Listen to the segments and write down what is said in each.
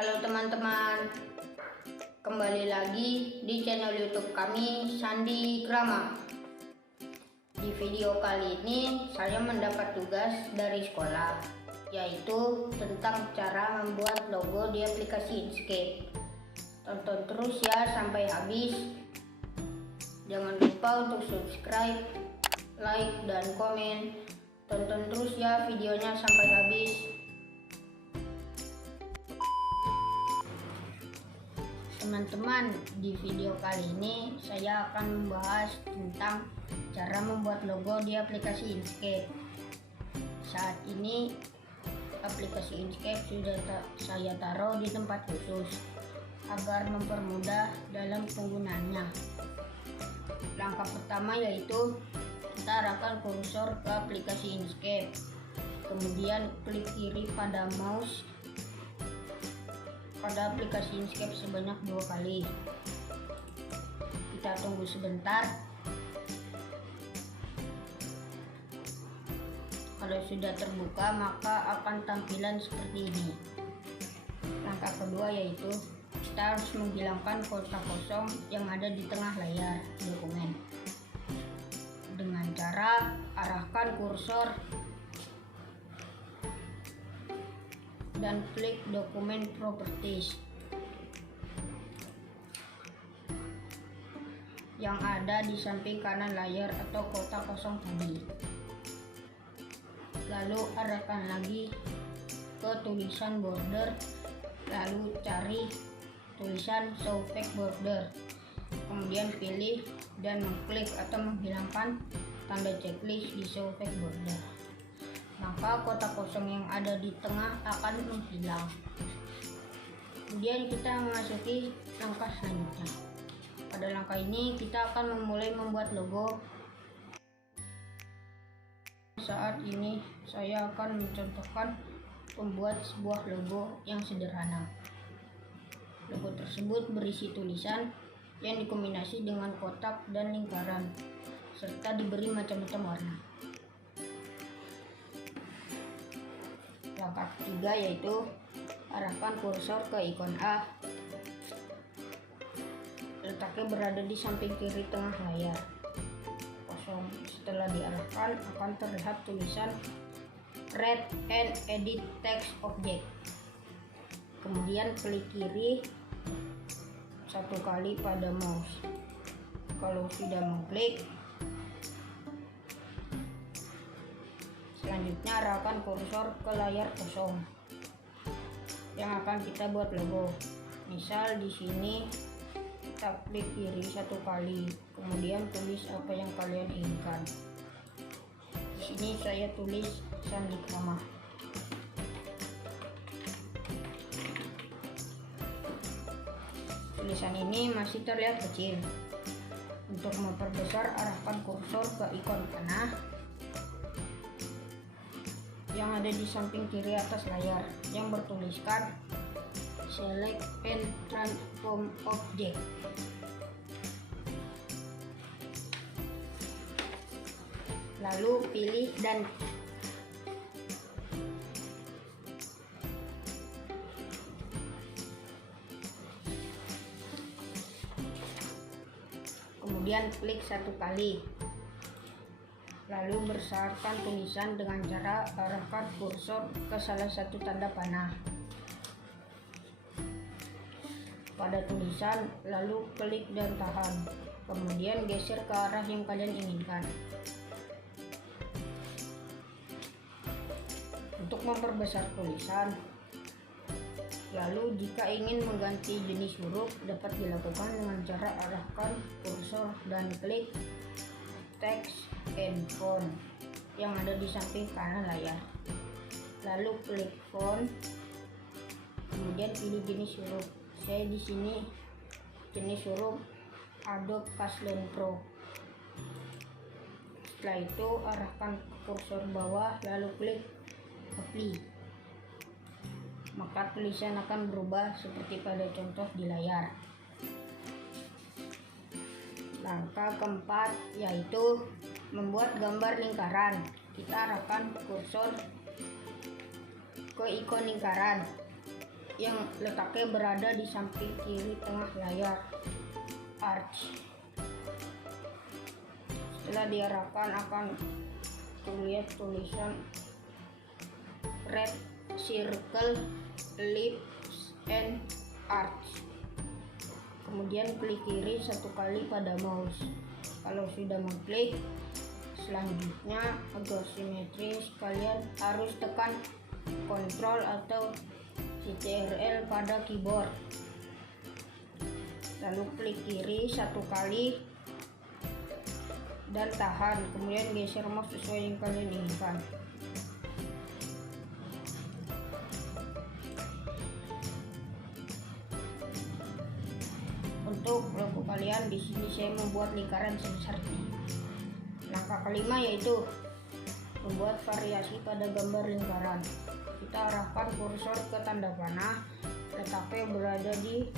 Halo teman-teman, kembali lagi di channel YouTube kami, Sandi Grama. Di video kali ini saya mendapat tugas dari sekolah, yaitu tentang cara membuat logo di aplikasi Inkscape. Tonton terus ya sampai habis. Jangan lupa untuk subscribe, like, dan komen. Tonton terus ya videonya sampai habis. Teman-teman, di video kali ini saya akan membahas tentang cara membuat logo di aplikasi Inkscape. Saat ini aplikasi Inkscape sudah saya taruh di tempat khusus agar mempermudah dalam penggunaannya. Langkah pertama yaitu kita arahkan kursor ke aplikasi Inkscape, kemudian klik kiri pada mouse pada aplikasi Inkscape sebanyak 2 kali. Kita tunggu sebentar. Kalau sudah terbuka, maka akan tampilan seperti ini. Langkah kedua yaitu kita harus menghilangkan kotak kosong yang ada di tengah layar dokumen dengan cara arahkan kursor dan klik dokumen properties yang ada di samping kanan layar atau kotak kosong tadi. Lalu arahkan lagi ke tulisan border, lalu cari tulisan show back border, kemudian pilih dan mengklik atau menghilangkan tanda checklist di show back border. Maka kotak kosong yang ada di tengah akan menghilang. Kemudian kita memasuki langkah selanjutnya. Pada langkah ini kita akan memulai membuat logo. Saat ini saya akan mencontohkan membuat sebuah logo yang sederhana. Logo tersebut berisi tulisan yang dikombinasi dengan kotak dan lingkaran serta diberi macam-macam warna. Langkah ketiga yaitu arahkan kursor ke ikon A. Letaknya berada di samping kiri tengah layar kosong. Setelah diarahkan akan terlihat tulisan Create and Edit Text Object. Kemudian klik kiri 1 kali pada mouse. Kalau sudah mengklik, selanjutnya arahkan kursor ke layar kosong yang akan kita buat logo. Misal di sini kita klik kiri 1 kali, kemudian tulis apa yang kalian inginkan. Di sini saya tulis Sandi Grama. Tulisan ini masih terlihat kecil. Untuk memperbesar, arahkan kursor ke ikon panah yang ada di samping kiri atas layar yang bertuliskan Select and Transform Object. Lalu pilih dan kemudian klik 1 kali. Lalu besarkan tulisan dengan cara arahkan kursor ke salah satu tanda panah pada tulisan, lalu klik dan tahan. Kemudian geser ke arah yang kalian inginkan. Untuk memperbesar tulisan, lalu jika ingin mengganti jenis huruf dapat dilakukan dengan cara arahkan kursor dan klik text and font yang ada di samping kanan layar. Lalu klik font, kemudian pilih jenis huruf. Saya di sini jenis huruf Adobe Caslin Pro. Setelah itu arahkan kursor bawah lalu klik apply. Maka tulisan akan berubah seperti pada contoh di layar. Langkah keempat yaitu membuat gambar lingkaran. Kita arahkan kursor ke ikon lingkaran yang letaknya berada di samping kiri tengah layar Arch. Setelah diarahkan akan terlihat tulisan Red Circle Ellipse and Arch. Kemudian klik kiri 1 kali pada mouse. Kalau sudah mengklik, selanjutnya agar simetris kalian harus tekan Ctrl atau Ctrl pada keyboard. Lalu klik kiri 1 kali dan tahan, kemudian geser mouse sesuai yang kalian inginkan. Untuk logo kalian, di sini saya membuat lingkaran sebesar ini. Langkah kelima yaitu membuat variasi pada gambar lingkaran. Kita arahkan kursor ke tanda panah, letaknya berada di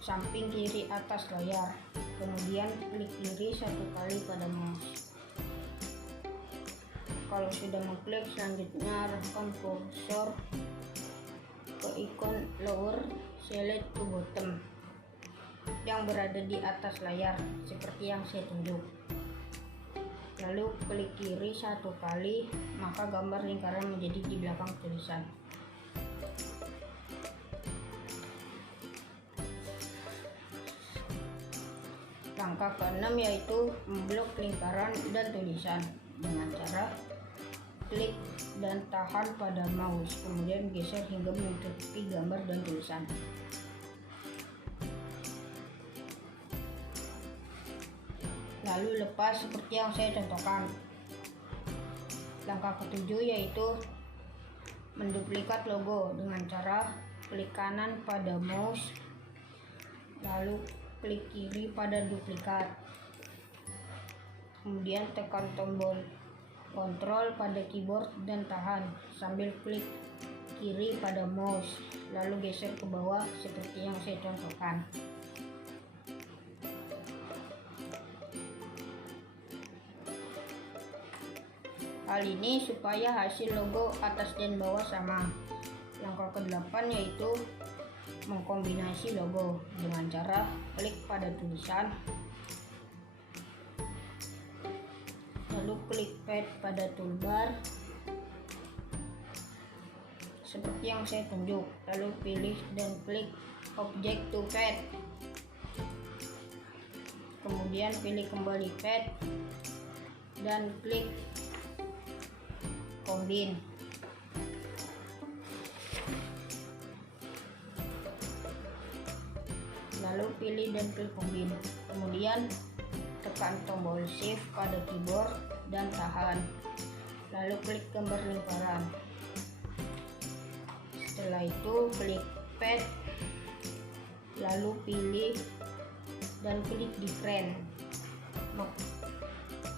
samping kiri atas layar. Kemudian klik kiri 1 kali pada mouse. Kalau sudah mengklik, selanjutnya arahkan kursor ke ikon lower select to bottom yang berada di atas layar seperti yang saya tunjuk. Lalu klik kiri 1 kali, maka gambar lingkaran menjadi di belakang tulisan. Langkah ke-6 yaitu memblok lingkaran dan tulisan dengan cara klik dan tahan pada mouse, kemudian geser hingga menutupi gambar dan tulisan. Lalu lepas seperti yang saya contohkan. Langkah ke-7 yaitu menduplikat logo dengan cara klik kanan pada mouse, lalu klik kiri pada duplikat, kemudian tekan tombol Ctrl pada keyboard dan tahan sambil klik kiri pada mouse, lalu geser ke bawah seperti yang saya contohkan. Hal ini supaya hasil logo atas dan bawah sama. Langkah ke-8 yaitu mengkombinasi logo dengan cara klik pada tulisan, lalu klik pad pada toolbar seperti yang saya tunjuk, lalu pilih dan klik object to pad, kemudian pilih kembali pad dan klik combine. Lalu pilih dan klik combine, kemudian tekan tombol shift pada keyboard dan tahan, lalu klik gambar lingkaran. Setelah itu klik pad, lalu pilih dan klik different,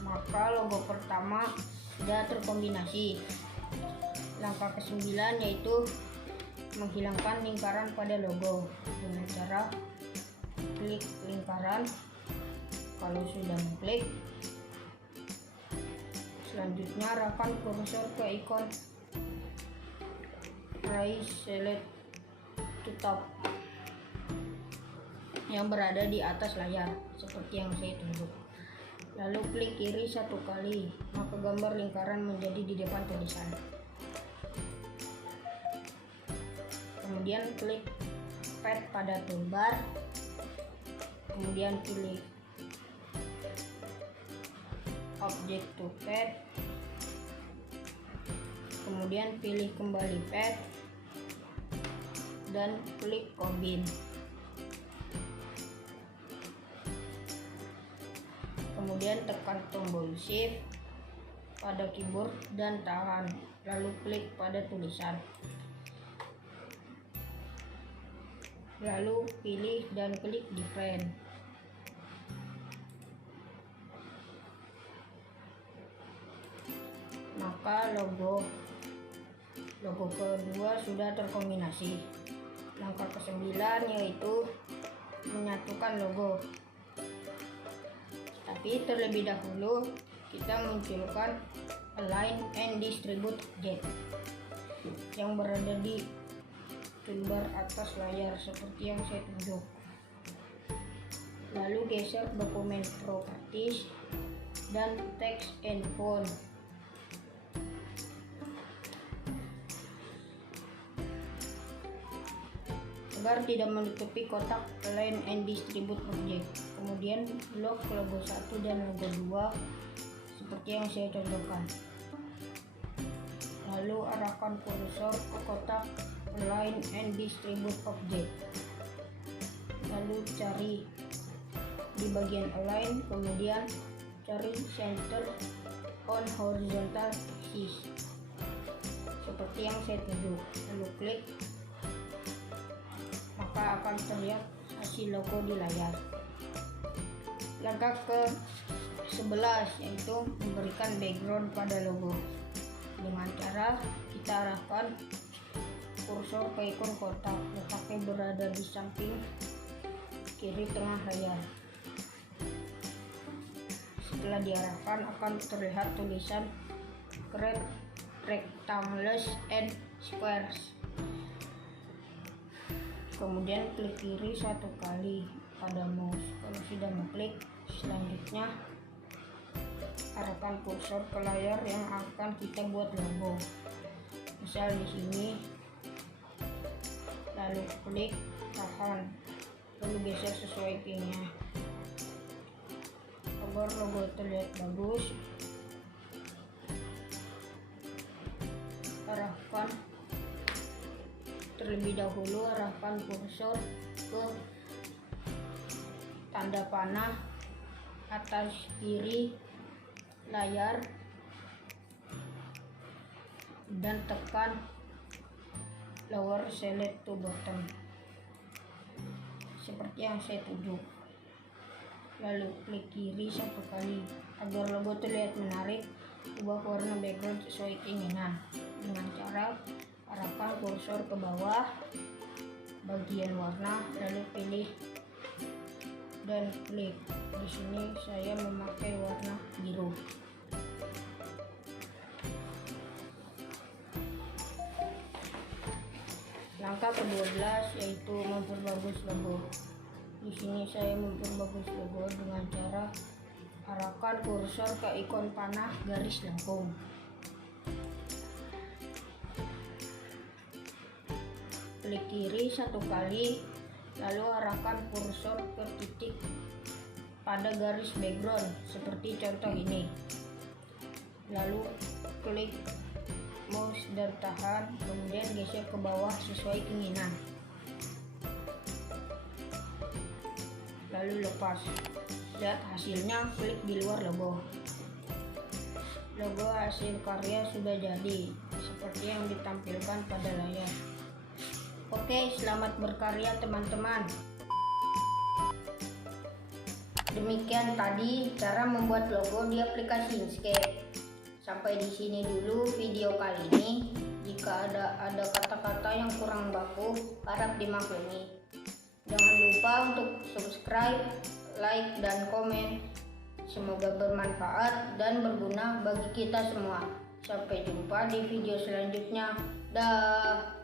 maka logo pertama sudah terkombinasi. Langkah ke-9 yaitu menghilangkan lingkaran pada logo dengan cara klik lingkaran. Kalau sudah mengklik, selanjutnya arahkan kursor ke ikon right select to top yang berada di atas layar seperti yang saya tunjuk. Lalu klik kiri 1 kali, maka gambar lingkaran menjadi di depan tulisan. Kemudian klik pad pada toolbar, kemudian pilih object to pad, kemudian pilih kembali pad dan klik combine. Kemudian tekan tombol shift pada keyboard dan tahan, lalu klik pada tulisan, lalu pilih dan klik different. Maka logo kedua sudah terkombinasi. Langkah ke-9 yaitu menyatukan logo. Tapi terlebih dahulu kita munculkan align and distribute object. yang berada di toolbar atas layar seperti yang saya tunjuk. Lalu geser dokumen properties dan text and font. Agar tidak menutupi kotak align and distribute object. Kemudian lock logo 1 dan logo 2 seperti yang saya contohkan. Lalu arahkan kursor ke kotak align and distribute object. Lalu cari di bagian align, kemudian cari center on horizontal axis seperti yang saya tunjuk. Lalu klik, maka akan terlihat hasil logo di layar. Langkah ke-11 yaitu memberikan background pada logo dengan cara kita arahkan kursor ke ikon kotak, letaknya berada di samping kiri tengah layar. Setelah diarahkan akan terlihat tulisan create rectangles and squares. Kemudian klik kiri 1 kali pada mouse. Kalau sudah mengklik, selanjutnya arahkan kursor ke layar yang akan kita buat logo. Misal di sini. Lalu klik, tahan, lalu geser sesuai pinnya. Agar logo terlihat bagus, terlebih dahulu arahkan kursor ke tanda panah atas kiri layar dan tekan lower select to bottom seperti yang saya tunjuk. Lalu klik kiri 1 kali agar logo terlihat menarik. Ubah warna background sesuai keinginan dengan cara arahkan kursor ke bawah bagian warna, lalu pilih dan klik. Di sini saya memakai warna biru. Langkah ke-12 yaitu memperbagus logo. Di sini saya memperbagus logo dengan cara arahkan kursor ke ikon panah garis lengkung. Klik kiri 1 kali, lalu arahkan kursor ke titik pada garis background seperti contoh ini. Lalu klik mouse dan tahan, kemudian geser ke bawah sesuai keinginan. Lalu lepas. Lihat hasilnya, klik di luar logo. Logo hasil karya sudah jadi seperti yang ditampilkan pada layar. Oke, selamat berkarya teman-teman. Demikian tadi cara membuat logo di aplikasi Inkscape. Sampai di sini dulu video kali ini. Jika ada kata-kata yang kurang baku, harap dimaklumi. Jangan lupa untuk subscribe, like, dan komen. Semoga bermanfaat dan berguna bagi kita semua. Sampai jumpa di video selanjutnya. Dah.